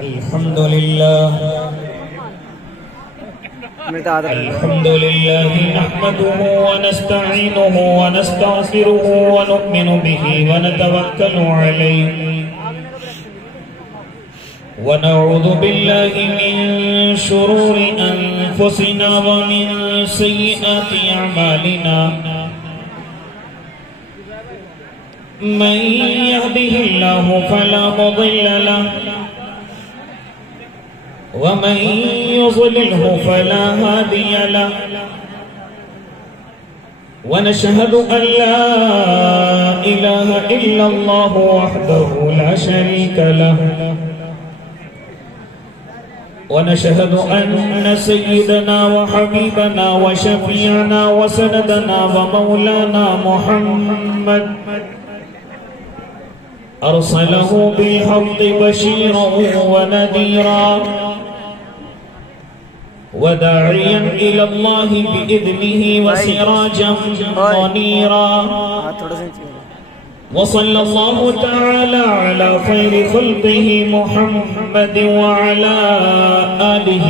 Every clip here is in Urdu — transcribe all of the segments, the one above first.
الحمد لله نحمده ونستعينه ونستغفره ونؤمن به ونتوكل عليه ونعوذ بالله من شرور أنفسنا ومن سيئات أعمالنا من يهده الله فلا مضل له ومن يضلله فلا هادي له ونشهد أن لا إله إلا الله وحده لا شريك له ونشهد أن سيدنا وحبيبنا وشفيعنا وسندنا ومولانا محمد أرسله بالحق بشيرا ونذيرا وداعيا إلى الله بإذنه وسراجا منيرا وصلى الله تعالى على خير خلقه محمد وعلى آله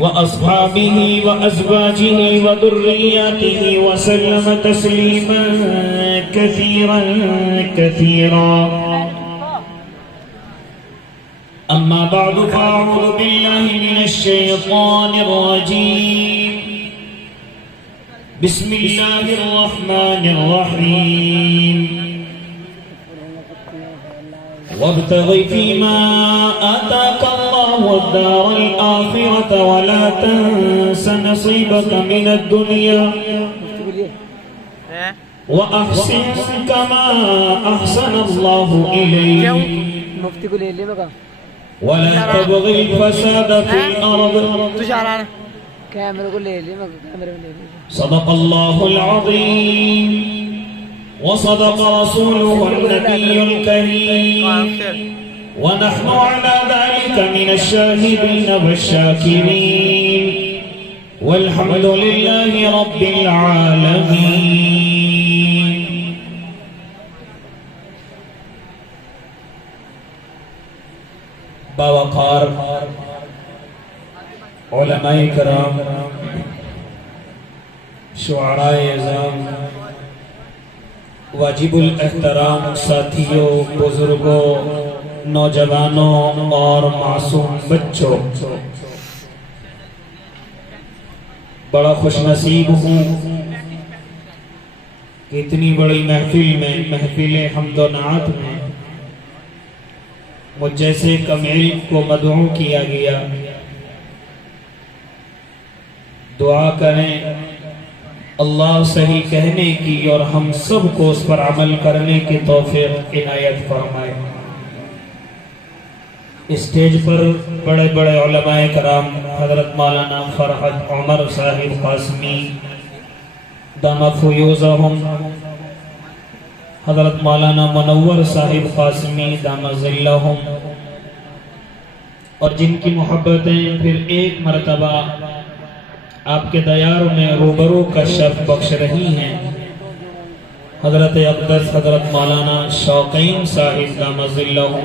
وأصحابه وأزواجه وذرياته وسلم تسليما كثيرا كثيرا أما بعد فأعوذ بالله من الشيطان الرجيم بسم الله الرحمن الرحيم وابتغ فيما آتاك الله الدار الآخرة ولا تنس نصيبك من الدنيا وأحسن كما أحسن الله إليك ولا تبغي الفساد في الأرض صدق الله العظيم وصدق رسوله النبي الكريم ونحن على ذلك من الشاهدين والشاكرين والحمد لله رب العالمين. باوقار علماء کرام، شعراء اعظام، واجب الاحترام ساتھیوں، بزرگوں، نوجوانوں اور معصوم بچوں، بڑا خوش نصیب ہوں کہ اتنی بڑی محفل میں، محفل حمد و نعت میں مجھ جیسے کم علم کو مدعو کیا گیا. دعا کریں اللہ صحیح کہنے کی اور ہم سب کو اس پر عمل کرنے کی توفیق عنایت فرمائے. اسٹیج پر بڑے بڑے علماء کرام، حضرت مولانا فرحت عمر صاحب قاسمی دام فیوزہم، حضرت مولانا منور صاحب قاسمی دام ظلہم، اور جن کی محبتیں پھر ایک مرتبہ آپ کے دیار میں روبرو کا شرف بخش رہی ہیں، حضرت اقدس حضرت مولانا شوقین صاحب دام ظلہم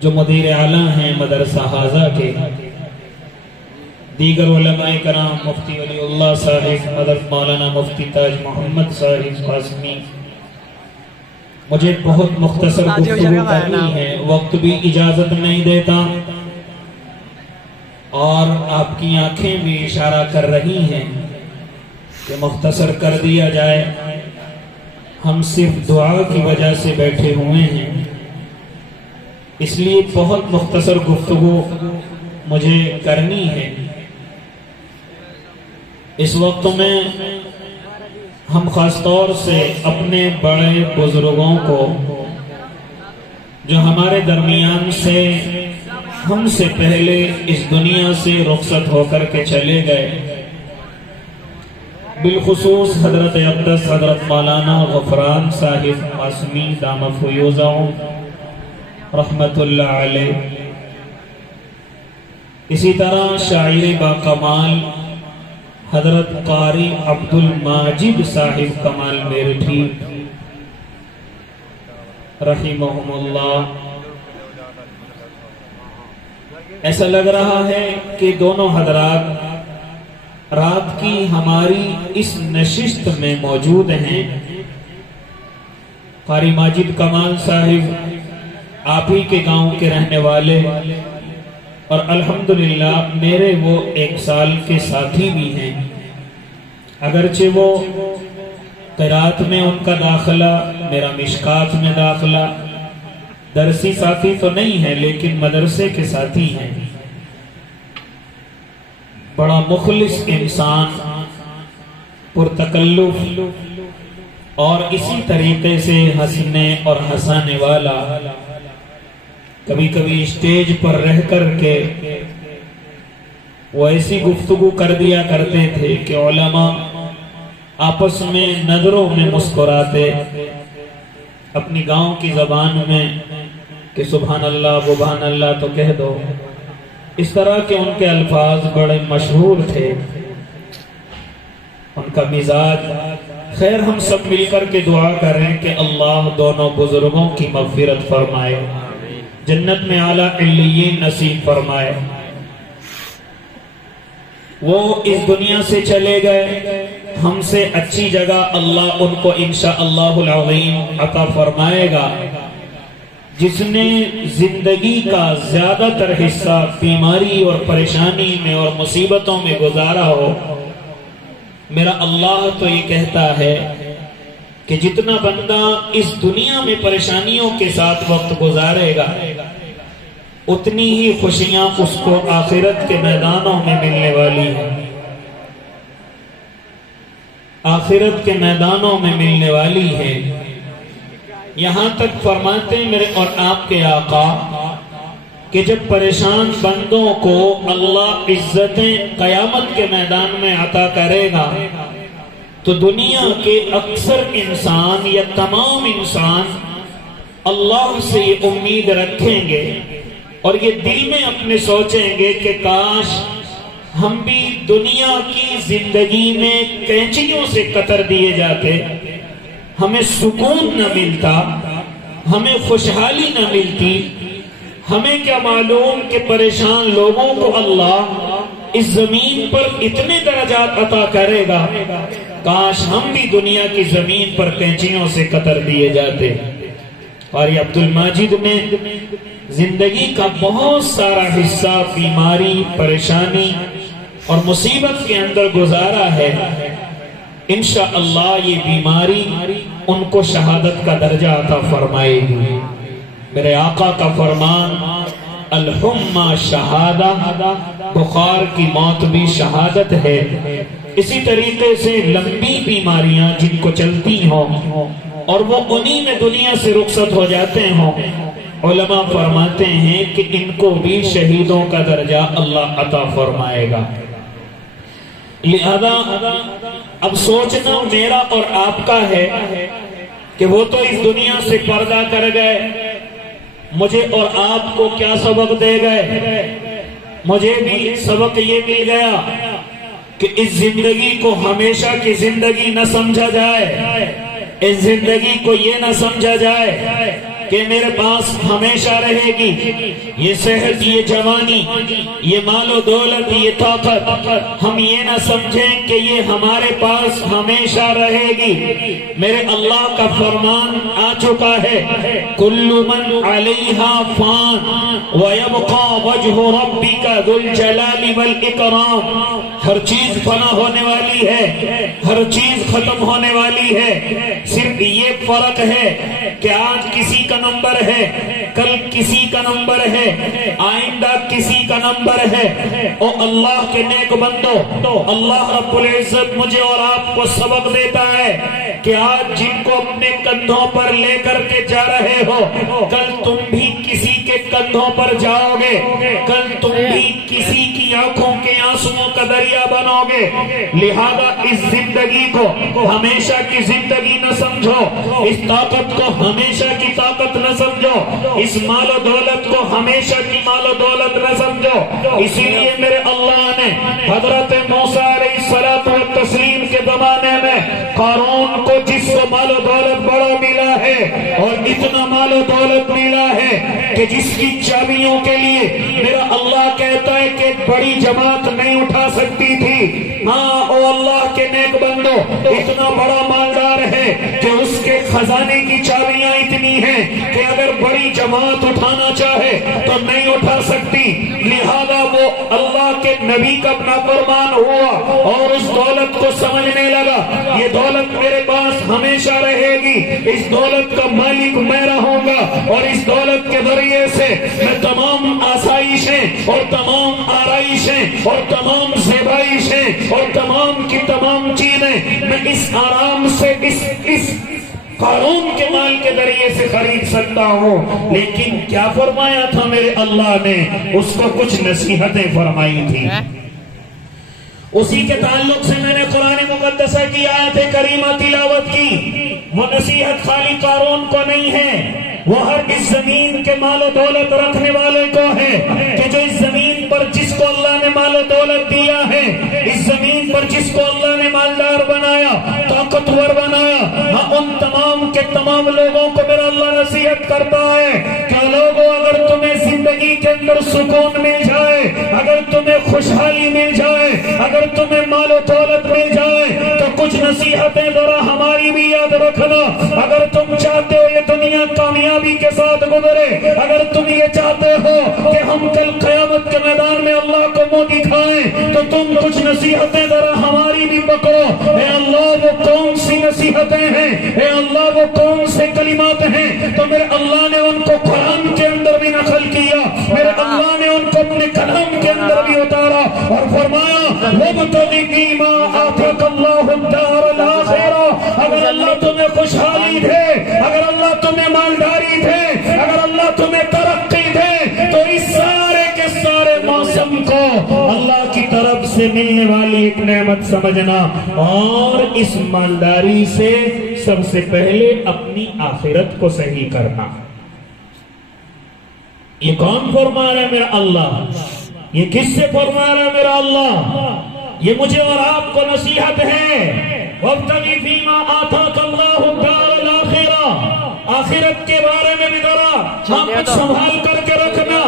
جو مدیر اعلیٰ ہیں مدرسہ حاضہ کے، دیگر علماء کرام، مفتی ولی اللہ صاحب، حضرت مولانا مفتی تاج محمد صاحب قاسمی. مجھے بہت مختصر گفتگو کرنی ہے، وقت بھی اجازت نہیں دیتا اور آپ کی آنکھیں بھی اشارہ کر رہی ہیں کہ مختصر کر دیا جائے. ہم صرف دعا کی وجہ سے بیٹھے ہوئے ہیں، اس لیے بہت مختصر گفتگو مجھے کرنی ہے. اس وقت میں ہم خاص طور سے اپنے بڑے بزرگوں کو جو ہمارے درمیان سے ہم سے پہلے اس دنیا سے رخصت ہو کر کے چلے گئے، بالخصوص حضرت اقدس حضرت مولانا غفران صاحب قاسمی دام فیوزہم رحمت اللہ علیہ، اسی طرح شاعر باکمال حضرت قاری عبد الماجد صاحب کمال میرٹھی رحمہم اللہ. ایسا لگ رہا ہے کہ دونوں حضرات رات کی ہماری اس نشست میں موجود ہیں. قاری ماجد کمال صاحب آپ ہی کے گاؤں کے رہنے والے اور الحمدللہ میرے وہ 1 سال کے ساتھی بھی ہیں. اگرچہ وہ قرات میں ان کا داخلہ، میرا مشکات میں داخلہ، درسی ساتھی تو نہیں ہے لیکن مدرسے کے ساتھی ہیں. بڑا مخلص انسان، پرتکلف اور اسی طریقے سے ہنسنے اور ہنسانے والا. کبھی کبھی اسٹیج پر رہ کر کے وہ ایسی گفتگو کر دیا کرتے تھے کہ علماء آپس میں نظروں میں مسکراتے، اپنی گاؤں کی زبان میں کہ سبحان اللہ وبحان اللہ تو کہہ دو. اس طرح کے ان کے الفاظ بڑے مشہور تھے. ان کا مزاج. خیر ہم سب مل کر کے دعا کریں کہ اللہ دونوں بزرگوں کی مغفرت فرمائے، جنت میں اعلیٰ علیین نصیب فرمائے. وہ اس دنیا سے چلے گئے، ہم سے اچھی جگہ اللہ ان کو انشاءاللہ العظیم عطا فرمائے گا. جس نے زندگی کا زیادہ تر حصہ بیماری اور پریشانی میں اور مصیبتوں میں گزارا ہو، میرا اللہ تو یہ کہتا ہے کہ جتنا بندہ اس دنیا میں پریشانیوں کے ساتھ وقت گزارے گا اتنی ہی خوشیاں اس کو آخرت کے میدانوں میں ملنے والی ہیں. آخرت کے میدانوں میں ملنے والی ہے. یہاں تک فرماتے ہیں میرے اور آپ کے آقا کہ جب پریشان بندوں کو اللہ عزتیں قیامت کے میدان میں عطا کرے گا تو دنیا کے اکثر انسان یا تمام انسان اللہ سے یہ امید رکھیں گے اور یہ دل میں اپنے سوچیں گے کہ کاش ہم بھی دنیا کی زندگی میں کینچیوں سے قطر دیے جاتے، ہمیں سکون نہ ملتا، ہمیں خوشحالی نہ ملتی. ہمیں کیا معلوم کہ پریشان لوگوں کو اللہ اس زمین پر اتنے درجات عطا کرے گا، کاش ہم بھی دنیا کی زمین پر کینچیوں سے قطر دیے جاتے. اور یہ عبد الماجد نے زندگی کا بہت سارا حصہ بیماری، پریشانی اور مصیبت کے اندر گزارا ہے. انشاءاللہ یہ بیماری ان کو شہادت کا درجہ عطا فرمائے گی. میرے آقا کا فرمان الحمہ شہادہ، بخار کی موت بھی شہادت ہے. اسی طریقے سے لمبی بیماریاں جن کو چلتی ہوں اور وہ انہی میں دنیا سے رخصت ہو جاتے ہوں، علماء فرماتے ہیں کہ ان کو بھی شہیدوں کا درجہ اللہ عطا فرمائے گا. لہذا اب سوچنا میرا اور آپ کا ہے کہ وہ تو اس دنیا سے پردہ کر گئے، مجھے اور آپ کو کیا سبق دے گئے؟ مجھے بھی سبق یہ مل گیا کہ اس زندگی کو ہمیشہ کی زندگی نہ سمجھا جائے، اس زندگی کو یہ نہ سمجھا جائے کہ میرے پاس ہمیشہ رہے گی. یہ صحت، یہ جوانی، یہ مال و دولت، یہ طاقت، ہم یہ نہ سمجھیں کہ یہ ہمارے پاس ہمیشہ رہے گی. میرے اللہ کا فرمان آ چکا ہے کل من علیہا فان ویبقى وجہ ربک ذو الجلال والاکرام. ہر چیز فنا ہونے والی ہے، ہر چیز ختم ہونے والی ہے. صرف یہ فرق ہے کہ آج کسی کا نمبر ہے، کل کسی کا نمبر ہے، آئندہ کسی کا نمبر ہے. او اللہ کے نیک بندو، اللہ رب العزت مجھے اور آپ کو سبق دیتا ہے کہ آج جن کو اپنے کندھوں پر لے کر کے جا رہے ہو، کل تم بھی کسی کے کندھوں پر جاؤ گے، کل تم بھی کسی کی آنکھوں کے آنسوؤں کا دریا بنو گے۔ لہذا اس زندگی کو ہمیشہ کی زندگی نہ سمجھو، اس طاقت کو ہمیشہ کی طاقت نہ سمجھو، اس مال و دولت کو ہمیشہ کی مال و دولت نہ سمجھو۔ اسی لیے میرے اللہ نے حضرت موسیٰ علیہ السلام کے زمانے میں قارون کو، جس کو مال و دولت بڑا ملا ہے اور اتنا مال و دولت ملا ہے کہ جس کی چابیوں کے لیے میرا اللہ کہتا ہے کہ بڑی جماعت نہیں اٹھا سکتی تھی۔ ہاں او اللہ کے نیک بندو، اتنا بڑا مالدار ہے کہ اس کے خزانے کی چابیاں اتنی ہیں کہ اگر بڑی جماعت اٹھانا چاہے تو نہیں اٹھا سکتی۔ لہذا وہ اللہ کے نبی کا نافرمان ہوا اور اس دولت کو سمجھنے لگا یہ دولت میرے پاس ہمیشہ رہے گی، اس دولت کا مالک میں رہوں گا، اور اس دولت کے ذریعے سے میں تمام آسائشیں اور تمام آرائشیں اور تمام زیبائشیں اور تمام کی تمام چیزیں میں اس آرام سے اس قارون کے مال کے ذریعے سے خرید سکتا ہوں۔ لیکن کیا فرمایا تھا میرے اللہ نے؟ اس کو کچھ نصیحتیں فرمائی تھی۔ اسی کے تعلق سے میں نے قرآن مقدسہ کی آیت کریمہ تلاوت کی۔ وہ نصیحت خالی قارون کو نہیں ہے، وہ ہر اس زمین کے مال و دولت رکھنے والے کو ہے کہ جو اس زمین پر جس کو اللہ نے مال و دولت دیا ہے، اس زمین پر جس کو اللہ نے مالدار بنایا، طاقتور بنایا، ہاں ان تمام کے تمام لوگوں کو میرا اللہ نصیحت کرتا ہے کہ لوگوں اگر تمہیں زندگی کے اندر سکون مل جائے، اگر تمہیں خوشحالی مل جائے، اگر تمہیں مال و دولت مل جائے تو کچھ نصیحتیں ذرا ہماری بھی یاد رکھنا۔ اگر تم چاہتے ہو یہ دنیا کامیابی کے ساتھ گزرے، اگر تم یہ چاہتے ہو کہ ہم کل قیامت کے میدان میں اللہ کو منہ دکھائیں تو تم کچھ نصیحتیں ذرا ہماری بھی پکڑو۔ اے اللہ وہ کون سی نصیحتیں ہیں، اے اللہ وہ کون سے کلمات ہیں؟ تو میرے اللہ نے ان کو قرآن کے اندر بھی نقل کیا، میرے اللہ نے ان کو اپنے کلام کے اندر بھی اتارا اور فرمایا وَابْتَغِ فِيمَا آتَاكَ اللَّهُ الدَّارَ الْآخِرَةَ۔ اگر اللہ تمہیں خوشحالی دے، اگر اللہ تمہیں مالداری دے، اگر اللہ تمہیں ترقی دے تو اس سارے کے سارے موسم کو اللہ کی طرف سے ملنے والی ایک نعمت سمجھنا، اور اس مالداری سے سب سے پہلے اپنی آخرت کو صحیح کرنا۔ یہ کون فرما رہا ہے؟ میرا اللہ۔ یہ کس سے فرما رہا ہے؟ میرا اللہ۔ یہ مجھے اور آپ کو نصیحت ہے۔ وَابْتَغِ فِيمَا آتَاكَ اللَّهُ الدَّارَ الْآخِرَةَ۔ آخرت کے بارے میں بھی ذرا کچھ سنبھال کر کے رکھنا۔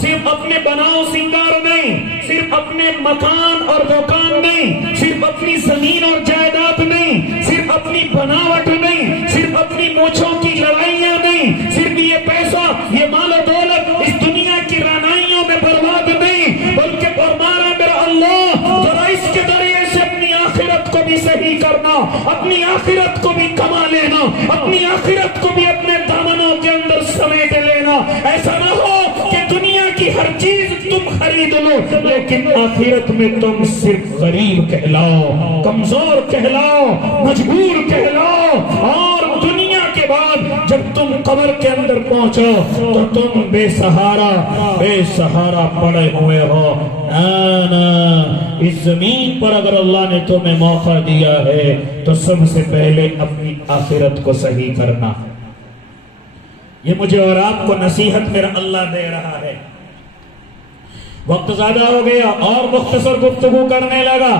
صرف اپنے بناؤ سنگار نہیں، صرف اپنے مکان اور دکان نہیں، صرف اپنی زمین اور جائیداد نہیں، صرف اپنی بناوٹ نہیں، صرف اپنی مونچھوں کی لڑائیاں نہیں، صرف یہ پیسہ، یہ مال و دولت اس دنیا کی رانائیوں میں برباد نہیں، بلکہ فرما رہا میرا اللہ ذرا اس کے ذریعے سے اپنی آخرت کو بھی صحیح کرنا، اپنی آخرت کو بھی کما لینا، اپنی آخرت کو بھی اپنے دامنوں کے اندر سمیٹ لینا۔ ایسا نہ ہو کہ دنیا کی ہر چیز تم خرید لو لیکن آخرت میں تم صرف غریب کہلاؤ، کمزور کہلاؤ، مجبور کہلاؤ، اور دنیا کے بعد جب تم قبر کے اندر پہنچو تو تم بے سہارا پڑے ہوئے ہو۔ اس زمین پر اگر اللہ نے تمہیں موقع دیا ہے تو سب سے پہلے اپنی آخرت کو صحیح کرنا۔ یہ مجھے اور آپ کو نصیحت میرا اللہ دے رہا ہے۔ وقت زیادہ ہو گیا اور مختصر گفتگو کرنے لگا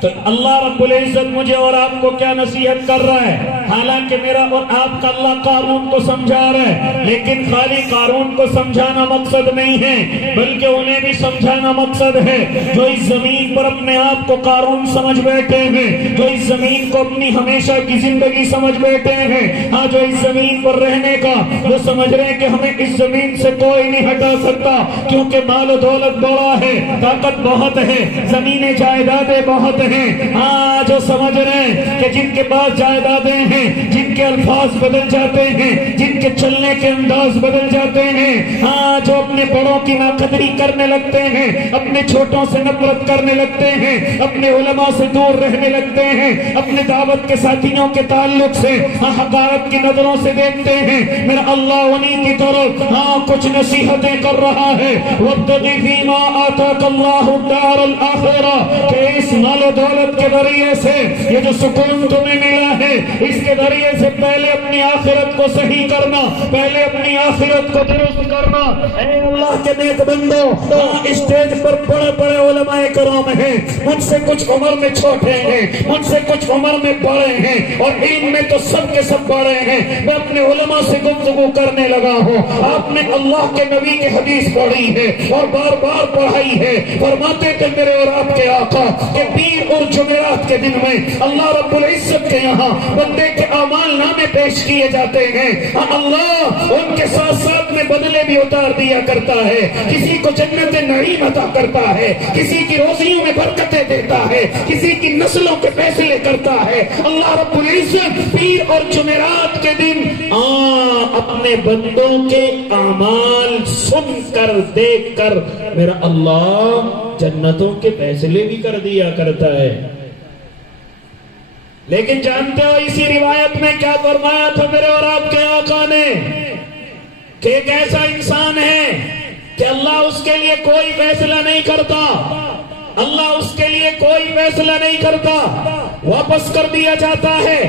تو اللہ رب العزت مجھے اور آپ کو کیا نصیحت کر رہا ہے؟ حالانکہ میرا اور آپ کا اللہ قارون کو سمجھا رہا ہے، لیکن خالی قارون کو سمجھانا مقصد نہیں ہے بلکہ انہیں بھی سمجھانا مقصد ہے جو اس زمین پر اپنے آپ کو قارون سمجھ بیٹھے ہیں، جو اس زمین کو اپنی ہمیشہ کی زندگی سمجھ بیٹھے ہیں، ہاں جو اس زمین پر رہنے کا وہ سمجھ رہے ہیں کہ ہمیں اس زمین سے کوئی نہیں ہٹا سکتا کیونکہ مال و دولت بڑا ہے، طاقت بہت ہے، زمینیں جائیدادیں بہت ہیں۔ ہاں جو سمجھ رہے ہیں کہ جن کے پاس جائیدادیں ہیں جن کے الفاظ بدل جاتے ہیں، جن کے چلنے کے انداز بدل جاتے ہیں، ہاں جو اپنے بڑوں کی ناقدری کرنے لگتے ہیں، اپنے چھوٹوں سے نفرت کرنے لگتے ہیں، اپنے علماء سے دور رہنے لگتے ہیں، اپنے دعوت کے ساتھیوں کے تعلق سے حقارت کی نظروں سے دیکھتے ہیں، میرا اللہ انہی کی طرف کچھ نصیحتیں کر رہا ہے۔ وَابْتَغِ فِيمَا آتَاكَ اللَّهُ الدَّارَ الْآخِرَةَ، کہ اس مال و دولت کے ذریعے سے یہ جو سکون تمہیں ملا ہے، اس کے ذریعے سے پہلے اپنی آخرت کو صحیح کرنا، پہلے اپنی آخرت کو درست کرنا۔ اے اللہ کے نیک بندو، اسٹیج پر بڑے بڑے علماء کرام ہیں، مجھ سے کچھ عمر میں چھوٹے ہیں، مجھ سے کچھ عمر میں بڑے ہیں، اور علم میں تو سب کے سب بڑے ہیں۔ میں اپنے علماء سے گفتگو کرنے لگا ہوں، آپ نے اللہ کے نبی کی حدیث پڑھی ہے اور بار بار پڑھائی ہے، فرماتے تھے میرے اور آپ کے آقا کہ پیر اور جمعرات کے دن میں اللہ رب العزت کے یہاں بندے کے اعمال نامے پیش کیے جاتے ہیں، اللہ ان کے ساتھ ساتھ میں بدلے بھی اتار دیا کرتا ہے، کسی کو جنت نعیم عطا کرتا ہے، کسی کی روزیوں میں برکتیں دیتا ہے، کسی کی نسلوں کے فیصلے کرتا ہے۔ اللہ رب العزت پیر اور جمعرات کے دن اپنے بندوں کے اعمال سن کر دیکھ کر میرا اللہ جنتوں کے فیصلے بھی کر دیا کرتا ہے۔ لیکن جانتے ہو اسی روایت میں کیا فرمایا تھا میرے اور آپ کے آقا نے کہ ایک ایسا انسان ہے کہ اللہ اس کے لیے کوئی فیصلہ نہیں کرتا، اللہ اس کے لیے کوئی فیصلہ نہیں کرتا، واپس کر دیا جاتا ہے۔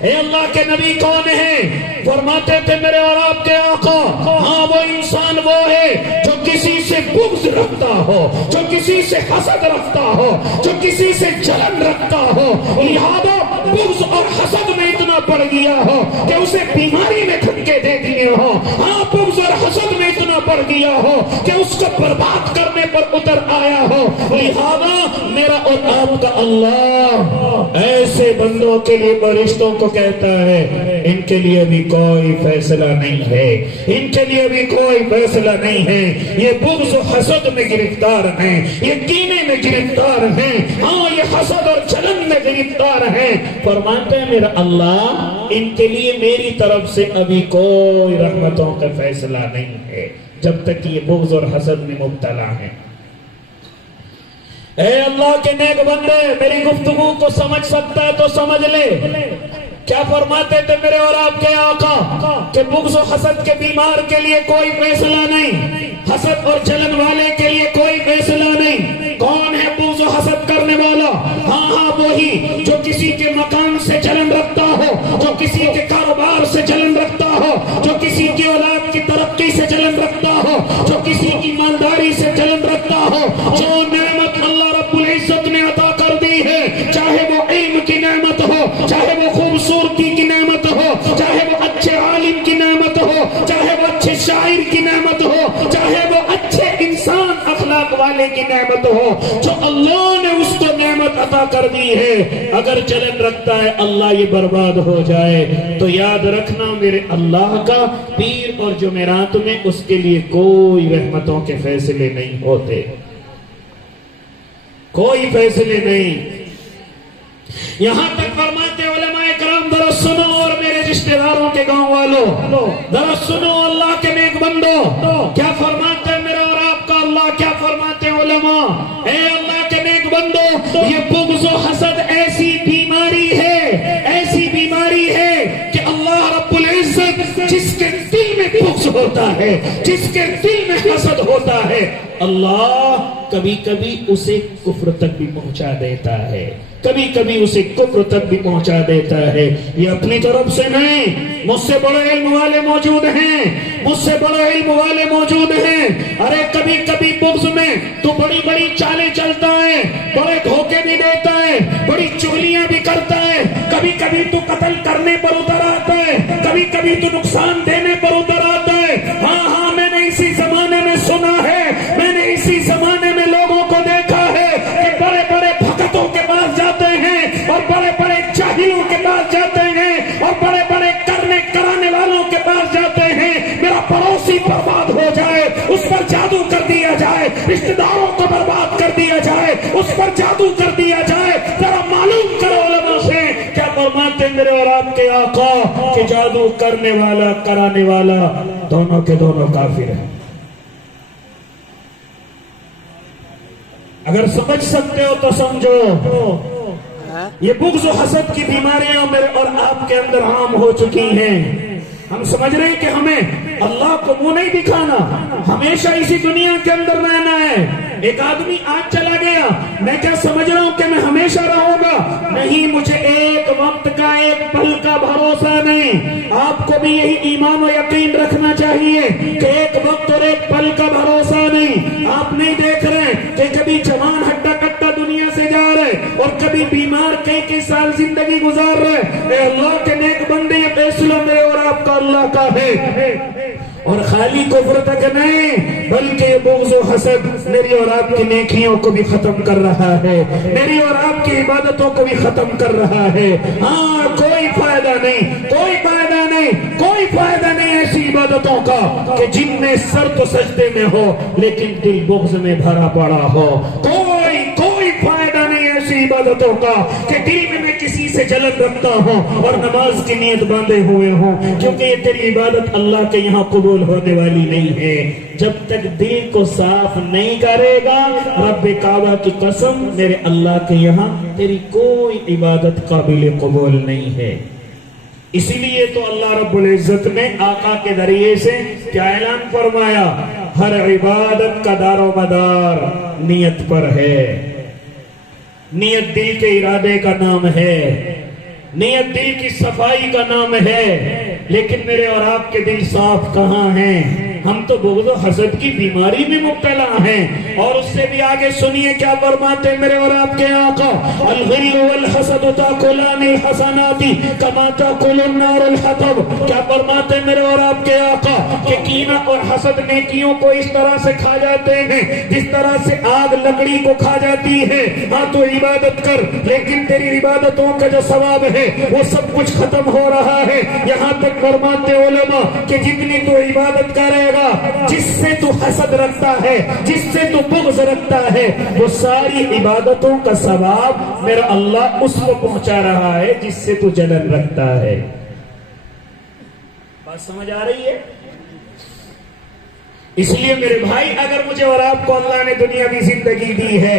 اے اللہ کے نبی کون ہیں؟ فرماتے تھے میرے اور آپ کے آقا، ہاں وہ انسان وہ ہے جو کسی سے بغض رکھتا ہو، جو کسی سے حسد رکھتا ہو، جو کسی سے جلن رکھتا ہو، لہذا بغض اور حسد میں اتنا پڑ گیا ہو کہ اسے بیماری میں دھکے دے دیے ہو، ہاں بغض اور حسد میں اتنا پڑ گیا ہو کہ اس کو برباد کرنے پر اتر آیا ہو۔ لہذا میرا اور آپ کا اللہ ایسے بندوں کے لیے فرشتوں کو کہتا ہے ان کے لیے بھی کوئی فیصلہ نہیں ہے، ان کے لیے بھی کوئی فیصلہ نہیں ہے، یہ بغض و حسد میں گرفتار ہیں، یہ کینے میں گرفتار ہیں، ہاں یہ حسد اور جلن میں گرفتار ہیں۔ فرماتے ہیں میرا اللہ ان کے لیے میری طرف سے ابھی کوئی رحمتوں کا فیصلہ نہیں ہے جب تک یہ بغض اور حسد میں مبتلا ہیں۔ اے اللہ کے نیک بندے، میری گفتگو کو سمجھ سکتا ہے تو سمجھ لے۔ کیا فرماتے تھے میرے اور آپ کے آقا کہ بغض و حسد کے بیمار کے لیے کوئی فیصلہ نہیں، حسد اور جلن والے کے لیے کوئی فیصلہ نہیں۔ کون ہے بغض و حسد کرنے والا؟ ہاں وہی جو کسی کے مکان سے جلن رکھتا ہو، جو کسی کے کاروبار سے جلن رکھتا ہو، جو کسی کی اولاد کی ترقی سے جلن رکھتا ہو، جو کسی کی مالداری سے جلن رکھتا ہو، جو نعمت اللہ رب العزت نے عطا کر دی ہے، چاہے وہ علم کی نعمت ہو، چاہے وہ خوبصورتی کی نعمت ہو، چاہے وہ اچھے عالم کی نعمت ہو، چاہے وہ اچھے شاعر کی نعمت ہو، چاہے وہ اچھے انسان اخلاق والے کی نعمت ہو، جو اللہ نے اس کو نعمت عطا کر دی ہے، اگر جلن رکھتا ہے اللہ یہ برباد ہو جائے تو یاد رکھنا میرے اللہ کا پیر اور جمعرات میں اس کے لیے کوئی رحمتوں کے فیصلے نہیں ہوتے، کوئی فیصلے نہیں۔ یہاں تک فرماتے علماء کرام ذرا سنو، اور میرے رشتہ داروں کے گاؤں والوں ذرا سنو، اللہ کے نیک بندو کیا فرماتے ہیں میرے اور آپ کا اللہ، کیا فرماتے ہیں علماء؟ اے اللہ کے نیک بندو، یہ بغض و حسد ایسی بیماری ہے، ایسی بیماری ہے کہ اللہ رب العزت جس کے دل میں بغض ہوتا ہے، جس کے دل میں حسد ہوتا ہے، اللہ کبھی کبھی اسے کفر تک بھی پہنچا دیتا ہے، کبھی کبھی اسے کفر تک بھی پہنچا دیتا ہے۔ یہ اپنی طرف سے نہیں، مجھ سے بڑے علم والے موجود ہیں، مجھ سے بڑے علم والے موجود ہیں۔ ارے کبھی کبھی بغض میں تو بڑی بڑی چالیں چلتا ہے، بڑے دھوکے بھی دیتا ہے، بڑی چغلیاں بھی کرتا ہے، کبھی کبھی تو قتل کرنے پر اتر آتا ہے، کبھی کبھی تو نقصان دینے پر اتر آتا ہے۔ ہاں میں نے اسی زمانے میں سنا ہے، میں نے اسی زمانے میں لوگوں کو دیکھا ہے کہ بڑے بڑے بھگتوں کے پاس جاتے ہیں اور بڑے بڑے جاہلوں کے پاس جاتے ہیں اور بڑے بڑے کرانے والوں کے پاس جاتے ہیں، میرا پڑوسی برباد ہو جائے اس پر جادو کر دیا جائے، رشتہ داروں کو برباد کر دیا جائے، اس پر جادو کر دیا جائے۔ ذرا معلوم کرو علماء سے کیا فرماتے میرے اور آپ کے آقا کہ جادو کرنے والا کرانے والا دونوں کے دونوں کافر ہیں. اگر سمجھ سکتے ہو تو سمجھو. یہ بغض و حسد کی بیماریاں میرے اور آپ کے اندر عام ہو چکی ہیں. ہم سمجھ رہے ہیں کہ ہمیں اللہ کو منہ نہیں دکھانا, ہمیشہ اسی دنیا کے اندر رہنا ہے. ایک آدمی آج چلا گیا, میں کیا سمجھ رہا ہوں کہ میں ہمیشہ رہوں گا؟ نہیں, مجھے ایک وقت کا ایک پل کا بھروسہ نہیں. آپ کو بھی یہی ایمان و یقین رکھنا چاہیے کہ ایک وقت اور ایک پل کا بھروسہ نہیں. آپ نہیں دیکھ رہے کہ کبھی جوان ہٹا کٹا دنیا سے جا رہے اور کبھی بیمار کئی سال زندگی گزار رہے. اے اللہ کے نیک بندے, یہ فیصلہ میرے اور آپ کا اللہ کا ہے, اور خالی کفر تک نہیں بلکہ بغض و حسد میری اور آپ کی نیکیوں کو بھی ختم کر رہا ہے, میری اور آپ کی عبادتوں کو بھی ختم کر رہا ہے. ہاں, کوئی فائدہ نہیں, کوئی فائدہ نہیں, کوئی فائدہ نہیں ایسی عبادتوں کا کہ جن میں سر تو سجدے میں ہو لیکن دل بغض میں بھرا پڑا ہو. کوئی فائدہ نہیں ایسی عبادتوں کا کہ دل میں کسی سے جلن رکھتا ہوں اور نماز کی نیت باندھے ہوئے ہوں, کیونکہ یہ تیری عبادت اللہ کے یہاں قبول ہونے والی نہیں ہے. جب تک دل کو صاف نہیں کرے گا, رب کعبہ کی قسم میرے اللہ کے یہاں تیری کوئی عبادت قابل قبول نہیں ہے. اسی لیے تو اللہ رب العزت نے آقا کے ذریعے سے کیا اعلان فرمایا؟ ہر عبادت کا دار و مدار نیت پر ہے. نیت دل کے ارادے کا نام ہے, نیت دل کی صفائی کا نام ہے. لیکن میرے اور آپ کے دل صاف کہاں ہیں؟ ہم تو بغض و حسد کی بیماری میں مبتلا ہیں. اور اس سے بھی آگے سنیے کیا فرماتے میرے اور آپ کے آقا, الغل والحسد تاکلان الحسنات کما تاکل النار الحطب. کیا فرماتے میرے اور آپ کے آقا کہ کینہ اور حسد نیکیوں کو اس طرح سے کھا جاتے ہیں جس طرح سے آگ لکڑی کو کھا جاتی ہے. ہاں تو عبادت کر, لیکن تیری عبادتوں کا جو ثواب ہے وہ سب کچھ ختم ہو رہا ہے. یہاں تک فرماتے علماء کہ جتنی تو عبادت کرے گا, جس سے تو حسد رکھتا ہے, جس سے تو بغض رکھتا ہے, وہ ساری عبادتوں کا ثواب میرا اللہ اس کو پہنچا رہا ہے جس سے تو جلن رکھتا ہے. بات سمجھ آ رہی ہے؟ اس لیے میرے بھائی, اگر مجھے اور آپ کو اللہ نے دنیاوی زندگی دی ہے,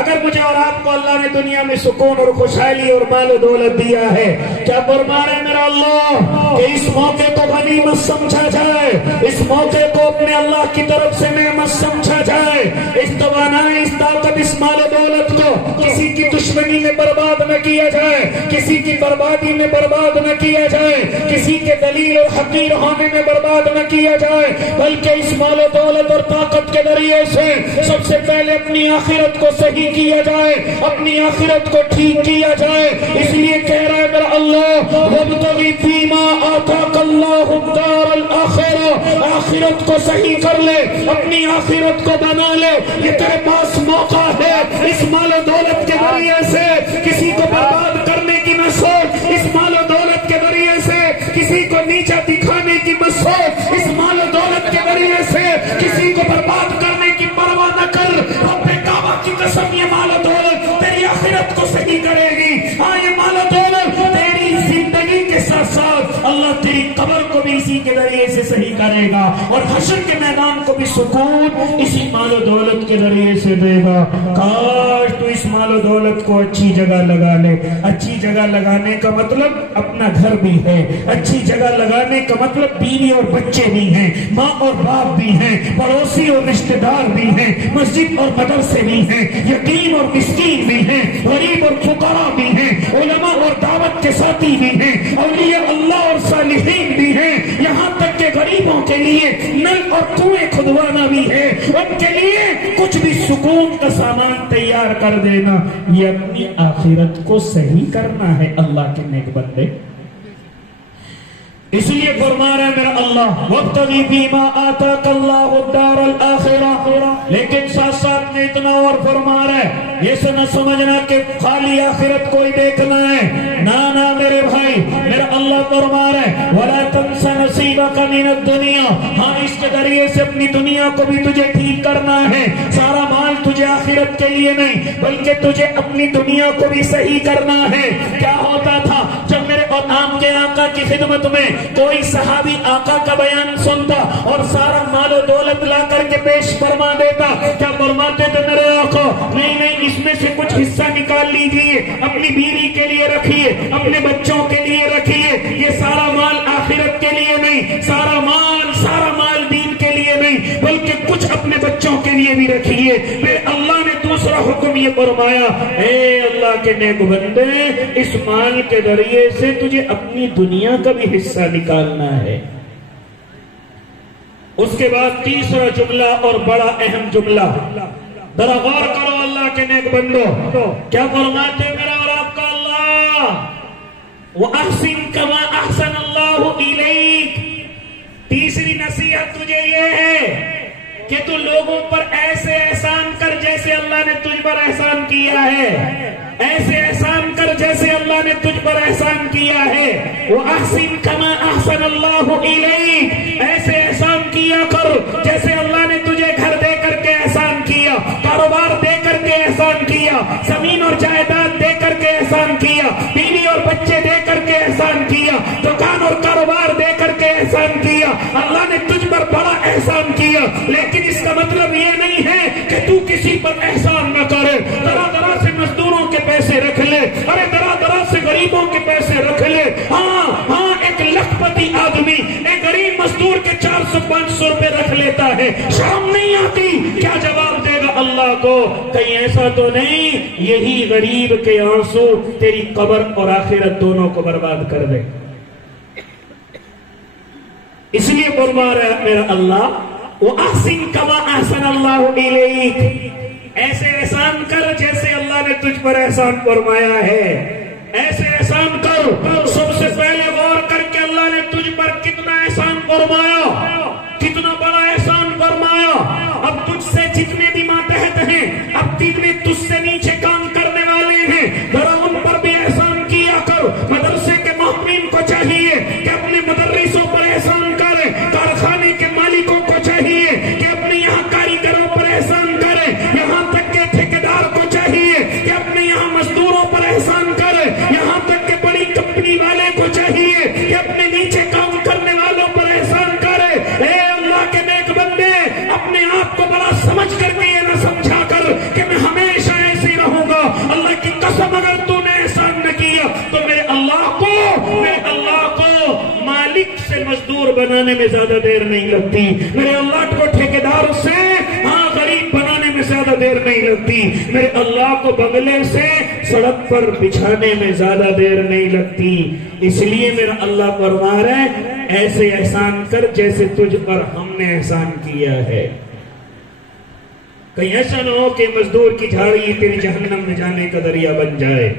اگر مجھے اور آپ کو اللہ نے دنیا میں سکون اور خوشحالی اور مال و دولت دیا ہے, کیا فرما رہے میرا اللہ کہ اس موقع کو غنیمت سمجھا جائے, اس موقع کو اپنے اللہ کی طرف سے نعمت سمجھا جائے. اس توانائی, اس طاقت, اس مال و دولت کو کسی کی دشمنی میں برباد نہ کیا جائے, کسی کی بربادی میں برباد نہ کیا جائے, کسی کے ذلیل اور حقیر ہونے میں برباد نہ کیا جائے, بلکہ اس مال و دولت اور طاقت کے ذریعے سے سب سے پہلے اپنی آخرت کو صحیح کیا جائے, اپنی آخرت کو ٹھیک کیا جائے. اس لیے کہہ رہا ہے میرا اللہ, وَابْتَغِ فِيمَا آتَاكَ اللَّهُ الدَّارَ الْآخِرَةَ. آخرت کو صحیح کر لے, اپنی آخرت کو بنا لے. یہ تیرے پاس موقع ہے. اس مال و دولت کے ذریعے سے کسی کو برباد کرنے کی نہ سوچ, اس مال و دولت کے ذریعے سے کسی کو نیچا دکھانے کی مت سوچ, اس مال و دولت کے ذریعے سے کسی کو برباد کرنے کی پرواہ نہ کر. رب کعبہ کی قسم, یہ مال و دولت تیری آخرت کو صحیح کرے گی. ہاں, یہ مال و دولت تیری زندگی کے ساتھ ساتھ اللہ تیری قبر کو بھی اسی کے ذریعے سے صحیح کرے گا, اور حشر کے میدان کو بھی سکون اسی مال و دولت کے ذریعے سے دے گا. کاش تو اس مال و دولت کو اچھی جگہ لگا لے. اچھی جگہ لگانے کا مطلب اپنا گھر بھی ہے, اچھی جگہ لگانے کا مطلب بیوی اور بچے بھی ہیں, ماں اور باپ بھی ہیں, پڑوسی اور رشتہ دار بھی ہیں, مسجد اور مدرسے بھی ہیں, یتیم اور مسکین بھی ہیں, غریب اور فقراء بھی ہیں, علماء اور دعوت کے ساتھی بھی ہیں, اولیاء اللہ اور صالحین بھی ہیں, یہاں تک کہ غریبوں کے لیے نل اور کنویں کھدوانا بھی ہے. ان کے لیے کچھ بھی سکون کا سامان تیار کر دینا, یہ اپنی آخرت کو صحیح کرنا ہے اللہ کے نیک بندے. اس لیے فرما رہا ہے میرا اللہ, وَابْتَغِ فِيمَا آتَاكَ اللَّهُ الدَّارَ الْآخِرَةَ. لیکن ساتھ ساتھ میں اتنا اور فرما رہا ہے, یہ سے نہ سمجھنا کہ خالی آخرت کو ہی دیکھنا ہے. نا میرے بھائی, میرا اللہ فرما رہا ہے, وَلَا تَنْسَ نَصِيبَكَ مِنَ الدُّنْيَا. ہاں, اس کے ذریعے سے اپنی دنیا کو بھی تجھے ٹھیک کرنا ہے. سارا مال تجھے آخرت کے لیے نہیں, بلکہ تجھے اپنی دنیا کو بھی صحیح کرنا ہے. کیا ہوتا تھا خدمت میں کوئی صحابی آقا کا بیان سنتا اور سارا مال و دولت لا کر کے پیش فرما دیتا، کیا فرماتے تھے میرے آقا؟ نہیں نہیں، اس میں سے کچھ حصہ نکال لیجئے، اپنی بیوی کے لیے رکھیے، اپنے بچوں کے لیے رکھیے، یہ سارا مال آخرت کے لیے نہیں، سارا مال دین کے لیے نہیں، بلکہ کچھ اپنے بچوں کے لیے بھی رکھیے۔ پھر اللہ نے دوسرا حکم یہ فرمایا، اے اللہ کے نیک بندے، اس مال کے ذریعے سے تجھے اپنی دنیا کا بھی حصہ نکالنا ہے۔ اس کے بعد تیسرا جملہ اور بڑا اہم جملہ، ذرا غور کرو اللہ کے نیک بندو، کیا فرماتے میرا اور آپ کا اللہ؟ وَأَحْسِن كَمَا أَحْسَنَ اللَّهُ إِلَيْكَ۔ تیسری نصیحت تجھے یہ ہے کہ تو لوگوں پر ایسے احسان کر جیسے اللہ نے تجھ پر احسان کیا ہے، ایسے احسان کر جیسے اللہ نے تجھ پر احسان کیا ہے۔ وَأَحْسِن كَمَا أَحْسَنَ اللَّهُ إِلَيْكَ، ایسے احسان کیا کر جیسے اللہ نے تجھے گھر دے کر کے احسان کیا، کاروبار دے کر کے احسان کیا، زمین اور جائیداد دے کر کے احسان کیا، بیوی اور بچے دے کر کے احسان کیا، دکان اور کاروبار دے کر کے احسان کیا، اللہ نے تجھ پر بڑا احسان کیا۔ لیکن اس کا مطلب یہ نہیں ہے کہ تو کسی پر احسان نہ کرے، طرح سے مزدوروں کے پیسے رکھ لے، ارے طرح سے غریبوں کے پیسے رکھ لے۔ ہاں ایک لکھ پتی آدمی ایک غریب مزدور کے 400-500 روپے رکھ لیتا ہے، شرم نہیں آتی؟ کیا جواب دے گا اللہ کو؟ کہیں ایسا تو نہیں یہی غریب کے آنسو تیری قبر اور آخرت دونوں کو برباد کر دے؟ اس لیے فرما رہا ہے میرا اللہ، وَأَحْسِن كَمَا أَحْسَنَ اللَّهُ إِلَيْكَ، ایسے احسان کر جیسے اللہ نے تجھ پر احسان فرمایا ہے، ایسے احسان کر۔ سب سے پہلے غور کر کے اللہ نے تجھ پر کتنا احسان فرمایا، کتنا بڑا احسان فرمایا۔ اب تجھ سے جتنے بھی ماتحت ہیں، اب جتنے تجھ سے نیچے کام کرنے والے ہیں، ذرا ان پر بھی احسان کیا کر۔ مدرسے کے محققین کو چاہیے کہ اپنے مدرسوں پر احسان کریں، کارخانے کے مالکوں کو چاہیے کہ اپنے یہاں کاریگروں پر احسان کریں، یہاں تک کہ ٹھیکیدار کو چاہیے کہ اپنے یہاں مزدوروں پر احسان کریں، یہاں تک کہ بڑی کمپنی والے کو چاہیے کہ اپنے نیچے کام کرنے والوں پر احسان کرے۔ اے اللہ کے نیک بندے، اپنے آپ کو بڑا سمجھ کر کے یہ نہ سمجھا کر کہ میں ہمیشہ ایسے رہوں گا۔ اللہ کی قسم اگر تو نے احسان نہ کیا تو میرے اللہ کو مالک سے مزدور بنانے میں زیادہ دیر نہیں لگتی، میرے اللہ کو ٹھیکیدار سے غریب بنانے میں زیادہ دیر نہیں لگتی، میرے اللہ کو بنگلے سے سڑک پر بچھانے میں زیادہ دیر نہیں لگتی۔ اس لیے میرا اللہ فرما رہا ہے، ایسے احسان کر جیسے تجھ پر ہم نے احسان کیا ہے۔ کہیں ایسا نہ ہو کہ مزدور کی جھاڑی تیری جہنم میں جانے کا ذریعہ بن جائے،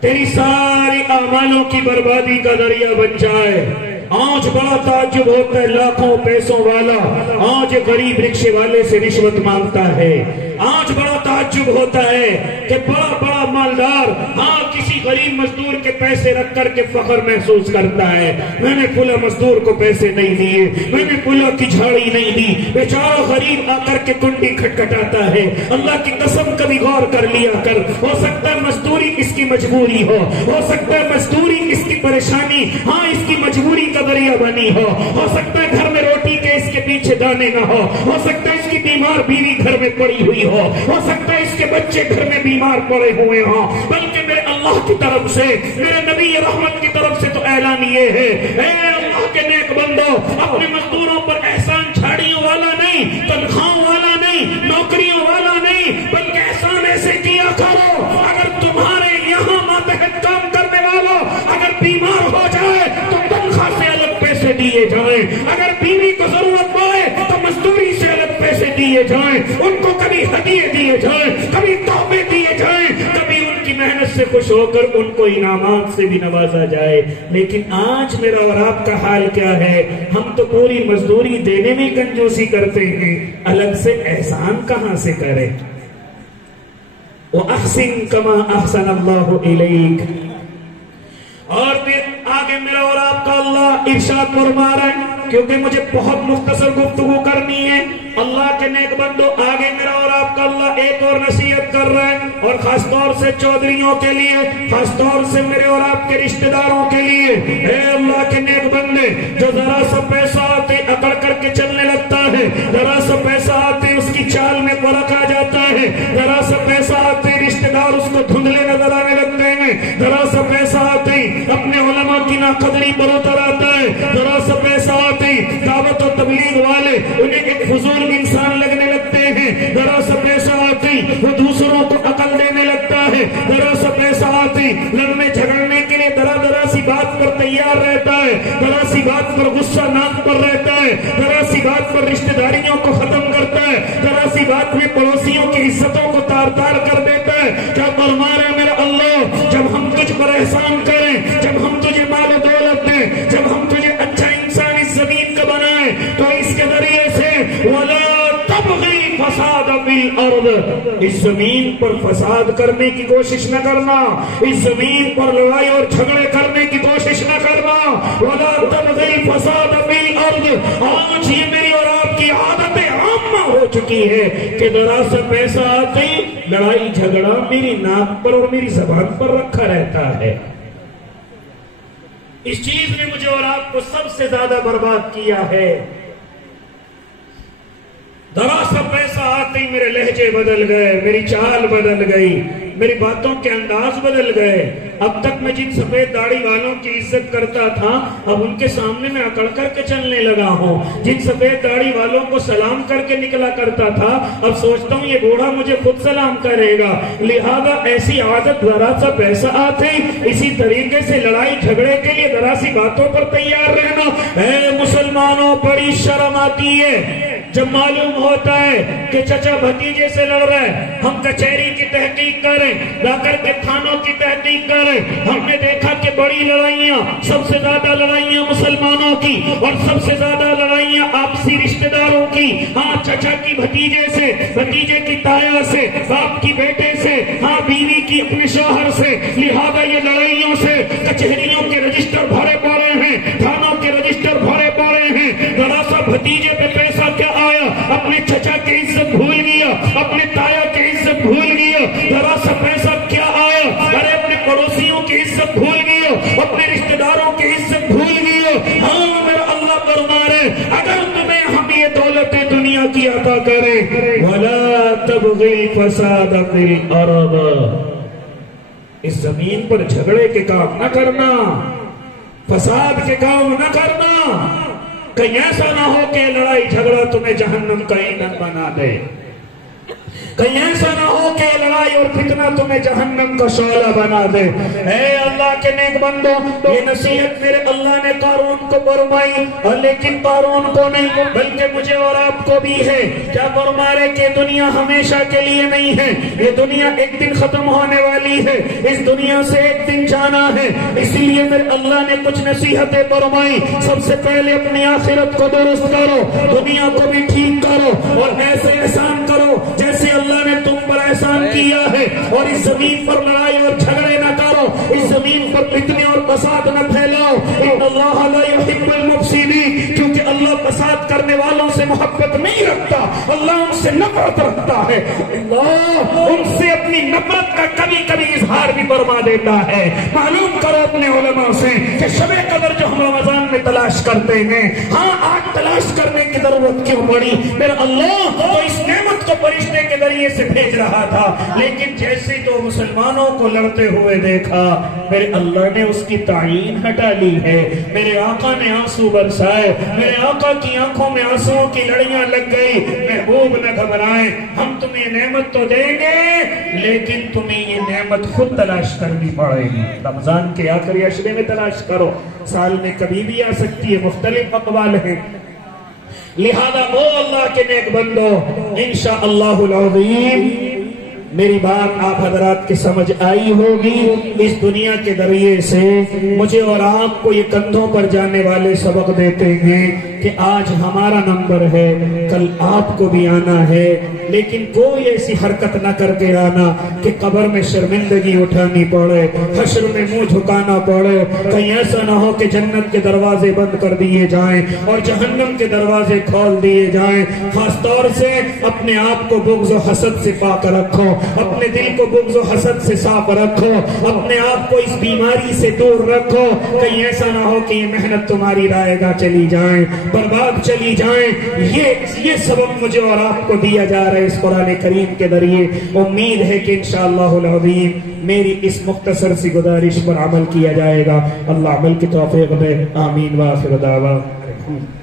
تیری ساری اعمالوں کی بربادی کا ذریعہ بن جائے۔ آج بڑا تعجب ہوتا ہے، لاکھوں پیسوں والا آج غریب رکشے والے سے رشوت مانگتا ہے۔ آج بڑا تعجب ہوتا ہے کہ بڑا مالدار کسی غریب مزدور کے پیسے رکھ کر کے فخر محسوس کرتا ہے، میں نے پھلا مزدور کو پیسے نہیں دیے، میں نے پھلا کی جھاڑی نہیں دی، بیچارہ غریب آ کر کے کنڈی کھٹکھٹاتا ہے۔ اللہ کی قسم کبھی غور کر لیا کر، ہو سکتا ہے مزدوری اس کی مجبوری ہو سکتا ہے مزدوری اس کی پریشانی، اس کی مجبوری کا ذریعہ بنی ہو سکتا ہے گھر میں روٹی کے اس کے پیچھے دانے نہ ہو سکتا ہے اس کی بیمار بیوی گھر میں پڑی ہوئی ہو سکتا ہے اس کے بچے گھر میں بیمار پڑے ہوئے ہوں، بلکہ میرے اللہ کی طرف سے، میرے نبی رحمت کی طرف سے تو اعلان یہ ہے، اے اللہ کے نیک بندو، اپنے مزدوروں پر احسان جھاڑیوں والا نہیں، تنخواہوں والا نہیں، نوکریوں والا نہیں، بلکہ احسان ایسے کیا کرو، اگر تمہارے یہاں ماتحت کام کرنے والا اگر بیمار ہو جائے تو تنخواہ سے الگ پیسے دیے جائیں، اگر بیوی کو ضرورت پڑے تو مزدوری سے الگ پیسے دیے جائیں، ان کو کبھی ہدیے دیے جائیں، کبھی تحفے دیے جائیں، کبھی ان کی محنت سے خوش ہو کر ان کو انعامات سے بھی نوازا جائے۔ لیکن آج میرا اور آپ کا حال کیا ہے؟ ہم تو پوری مزدوری دینے میں کنجوسی کرتے ہیں، الگ سے احسان کہاں سے کریں؟ وَأَحْسِن كَمَا أَحْسَنَ اللَّهُ إِلَيْكَ۔ اور پھر آگے میرا اور آپ کا اللہ ارشاد فرما رہا ہے، کیونکہ مجھے بہت مختصر گفتگو کرنی ہے۔ اللہ کے نیک بندو، آگے میرا اور آپ آپ کا اللہ ایک اور نصیحت کر رہا ہے، اور خاص طور سے چودھریوں کے لیے، خاص طور سے میرے اور آپ کے رشتہ داروں کے لیے، اے اللہ کے نیک بندے، جو ذرا سا پیسہ آتے اکڑ کر کے چلنے لگتا ہے، ذرا سا پیسہ آتے اس کی چال میں فرق آ جاتا ہے، ذرا سا پیسہ آتے رشتہ دار اس کو دھندلے نظر آنے لگتے ہیں، ذرا سا پیسہ آتے اپنے علماء کی ناقدری پر اتر آتا ہے، ذرا سا پیسہ آتے دعوت و تبلیغ والے انہیں ایک فضول انسان لگنے لگتے ہیں، ذرا سا پیسہ آتے وہ دوسروں کو عقل دینے لگتا ہے، ذرا سا پیسہ آتے لڑنے جھگڑنے کے لیے ذرا سی بات پر تیار رہتا ہے، ذرا سی بات پر غصہ ناک پر رہتا ہے، ذرا سی بات پر رشتہ داریوں کو ختم کرتا ہے، ذرا سی بات میں پڑوسیوں کی عزتوں کو تار تار کر دیتا ہے۔ کیا فرما رہے میرا اللہ، جب ہم تجھ پر احسان کریں، جب ہم تجھے مال و دولت دیں، جب ہم تجھے اچھا انسان اس زمین کا بنائیں، تو اس کے ذریعے سے وَلَا تَبْغِي فَسَادَ فِي الْأَرْضِ، اس زمین پر فساد کرنے کی کوشش نہ کرنا، اس زمین پر لڑائی اور جھگڑے کرنے کی کوشش نہ کرنا۔ وَلَا تَبْغِي فَسَادَ فِي الْأَرْضِ، آج یہ میری اور آپ کی عادت عامہ ہو چکی ہے کہ ذرا سا پیسہ آتے لڑائی جھگڑا میری ناک پر اور میری زبان پر رکھا رہتا ہے۔ اس چیز نے مجھے اور آپ کو سب سے زیادہ برباد کیا ہے۔ ذرا سا پیسہ آتے ہی میرے لہجے بدل گئے، میری چال بدل گئی، میری باتوں کے انداز بدل گئے۔ اب تک میں جن سفید داڑھی والوں کی عزت کرتا تھا، اب ان کے سامنے میں اکڑ کر کے چلنے لگا ہوں۔ جن سفید داڑھی والوں کو سلام کر کے نکلا کرتا تھا، اب سوچتا ہوں یہ بوڑھا مجھے خود سلام کرے گا۔ لہذا ایسی عادت، ذرا سا پیسہ آتے اسی طریقے سے لڑائی جھگڑے کے لیے ذرا سی باتوں پر تیار رہنا۔ اے مسلمانوں، بڑی شرم آتی ہے جب معلوم ہوتا ہے کہ چچا بھتیجے سے لڑ رہا ہے، ہم کچہری کی تحقیق کریں، جا کر کے تھانوں کی تحقیق کریں۔ ہم نے دیکھا کہ بڑی لڑائیاں، سب سے زیادہ لڑائیاں مسلمانوں کی، اور سب سے زیادہ لڑائیاں آپسی رشتہ داروں کی۔ ہاں، چچا کی بھتیجے سے، بھتیجے کی تایا سے، باپ کی بیٹے سے، ہاں بیوی کی اپنے شوہر سے۔ لہذا یہ لڑائیوں سے کچہریوں کے رجسٹر بھرے پڑے ہیں، تھانوں کے رجسٹر بھرے پڑے ہیں۔ ذرا سا بھتیجے پہ پیسہ کیا آیا، اپنے چچا کی عزت بھول گیا، اپنے تایا کی عزت بھول گیا۔ ذرا سا پیسہ کیا آیا، ارے اپنے پڑوسیوں کی عزت بھول گیا، اپنے رشتہ داروں کی عزت بھول گیا۔ ہاں، میرا اللہ فرما رہے اگر تمہیں ہم یہ دولت دنیا کی عطا کریں، وَلَا تَبْغِي الْفَسَادَ فِي الْأَرْضِ، اس زمین پر جھگڑے کے کام نہ کرنا، فساد کے کام نہ کرنا۔ کہیں ایسا نہ ہو کہ لڑائی جھگڑا تمہیں جہنم کا ایندھن بنا دے، کہیں ایسا نہ ہو کہ لڑائی اور فتنہ تمہیں جہنم کا شعلہ بنا دے۔ اے اللہ کے نیک بندو، یہ نصیحت میرے اللہ نے قارون کو فرمائی، اور لیکن قارون کو نہیں بلکہ مجھے اور آپ کو بھی ہے۔ کیا فرما رہے کہ دنیا ہمیشہ کے لیے نہیں ہے، یہ دنیا ایک دن ختم ہونے والی ہے، اس دنیا سے ایک دن جانا ہے۔ اسی لیے میرے اللہ نے کچھ نصیحتیں فرمائی۔ سب سے پہلے اپنی آخرت کو درست کرو، دنیا کو بھی ٹھیک کرو، اور ایسے احسان کرو جیسے اللہ نے تم پر احسان کیا ہے، اور اس زمین پر لڑائی اور جھگڑے نہ کرو، اس زمین پر فتنے اور فساد نہ پھیلاؤ۔ ان اللہ لا يحب المفسدین، کیونکہ اللہ فساد کرنے والوں سے محبت نہیں رکھتا، اللہ ان سے نفرت رکھتا ہے۔ اللہ ان سے اپنی نفرت کا کبھی کبھی اظہار بھی فرما دیتا ہے۔ معلوم کرو اپنے علماء سے کہ شب قدر جو ہم رمضان میں تلاش کرتے ہیں، ہاں آج تلاش کرنے کی ضرورت کیوں پڑی؟ میرا اللہ تو اس نعمت کو فرشتے کے ذریعے سے بھیج رہا تھا، لیکن جیسے تو مسلمانوں کو لڑتے ہوئے دیکھا، میرے اللہ نے اس کی تعین ہٹا لی ہے۔ میرے آقا نے آنسو برسائے، میرے آقا کی آنکھوں میں آنسوؤں کی لڑیاں لگ گئی۔ محبوب نہ گھبرائیں، ہم تمہیں نعمت تو دیں گے، لیکن تمہیں یہ نعمت خود تلاش کرنی پڑے گی۔ رمضان کے آخری عشرے میں تلاش کرو، سال میں کبھی بھی آ سکتی ہے، مختلف اقوال ہیں۔ لہذا وہ اللہ کے نیک بندو، انشاءاللہ العظیم میری بات آپ حضرات کی سمجھ آئی ہوگی۔ اس دنیا کے ذریعے سے مجھے اور آپ کو یہ کندھوں پر جانے والے سبق دیتے ہیں کہ آج ہمارا نمبر ہے، کل آپ کو بھی آنا ہے، لیکن کوئی ایسی حرکت نہ کر کے آنا کہ قبر میں شرمندگی اٹھانی پڑے، حشر میں منہ جھکانا پڑے، کہیں ایسا نہ ہو کہ جنت کے دروازے بند کر دیے جائیں اور جہنم کے دروازے کھول دیے جائیں۔ خاص طور سے اپنے آپ کو بغض و حسد سے پاک رکھو، اپنے دل کو بغض و حسد سے صاف رکھو، اپنے آپ کو اس بیماری سے دور رکھو، کہیں ایسا نہ ہو کہ یہ محنت تمہاری رائے گاہ چلی جائیں، برباد چلی جائیں۔ یہ سبب مجھے اور آپ کو دیا جا رہا ہے اس قرآن کریم کے ذریعے۔ امید ہے کہ انشاءاللہ العظیم میری اس مختصر سی گزارش پر عمل کیا جائے گا۔ اللہ عمل کی توفیق دے، آمین وآخر دعوانا۔